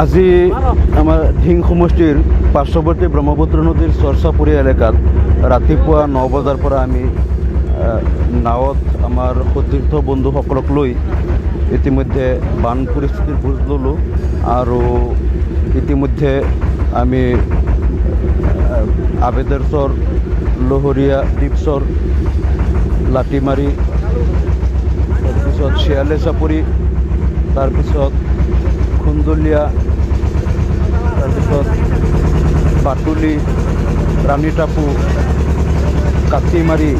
আজি আমাৰ ধিং সমষ্টিৰ পাৰ্শ্বৱৰ্তী ব্ৰহ্মপুত্ৰ নদীৰ চৰ্চাপুৰী এলেকাত ৰাতিপুৱা 9 বজাৰ পৰা আমি নাৱত আমাৰ সতীৰ্থ বন্ধুসকলক লৈ ইতিমধ্যে বান পৰিস্থিতিৰ বুজ ল'লোঁ আৰু ইতিমধ্যে আমি আবেদৰচৰ লহৰীয়া দ্বীপচৰ লাটিমাৰি তাৰপিছত শিয়ালে চাপৰি তাৰপিছত খুন্দলীয়া তাৰপিছত বাটুলি ৰাণীটাপু কাটিমাৰি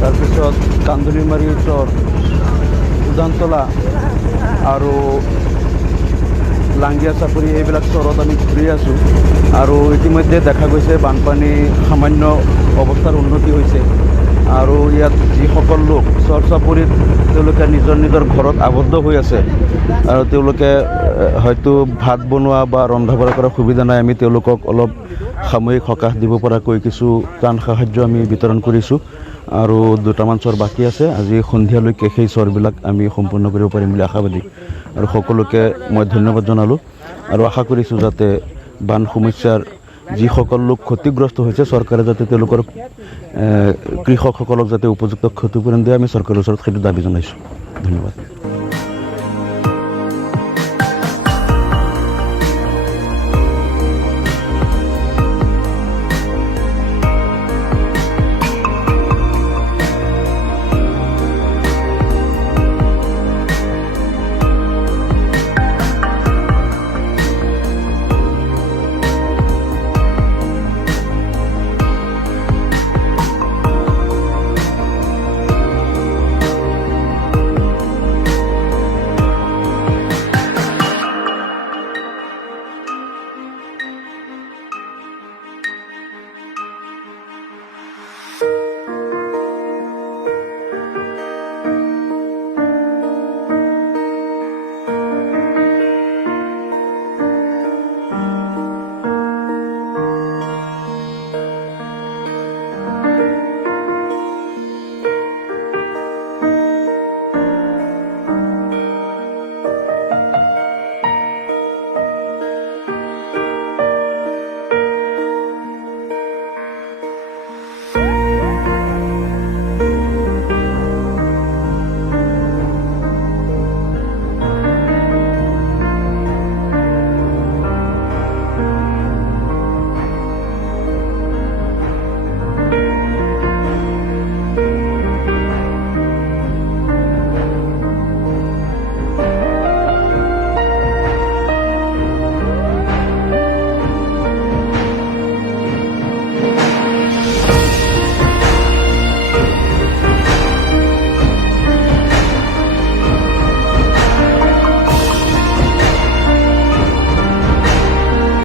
তাৰপিছত কান্দুলিমাৰি চৰ উজানতলা আৰু লাংগীয়া চাপৰি এইবিলাক চৰত আমি ঘূৰি আছোঁ আৰু ইতিমধ্যে দেখা গৈছে বানপানী সামান্য অৱস্থাৰ উন্নতি হৈছে আৰু ইয়াত যিসকল লোক চৰ চাপৰিত তেওঁলোকে নিজৰ নিজৰ ঘৰত আবদ্ধ হৈ আছে আৰু তেওঁলোকে হয়তো ভাত বনোৱা বা ৰন্ধা বঢ়া কৰাৰ সুবিধা নাই আমি তেওঁলোকক অলপ সাময়িক সকাহ দিব পৰাকৈ কিছু ত্ৰাণ সাহায্য আমি বিতৰণ কৰিছোঁ আৰু দুটামান চৰ বাকী আছে আজি সন্ধিয়ালৈকে সেই চৰবিলাক আমি সম্পূৰ্ণ কৰিব পাৰিম বুলি আশাবাদী আৰু সকলোকে মই ধন্যবাদ জনালোঁ আৰু আশা কৰিছোঁ যাতে বান সমস্যাৰ যিসকল লোক ক্ষতিগ্ৰস্ত হৈছে চৰকাৰে যাতে তেওঁলোকৰ কৃষকসকলক যাতে উপযুক্ত ক্ষতিপূৰণ দিয়ে আমি চৰকাৰৰ ওচৰত সেইটো দাবী জনাইছোঁ ধন্যবাদ।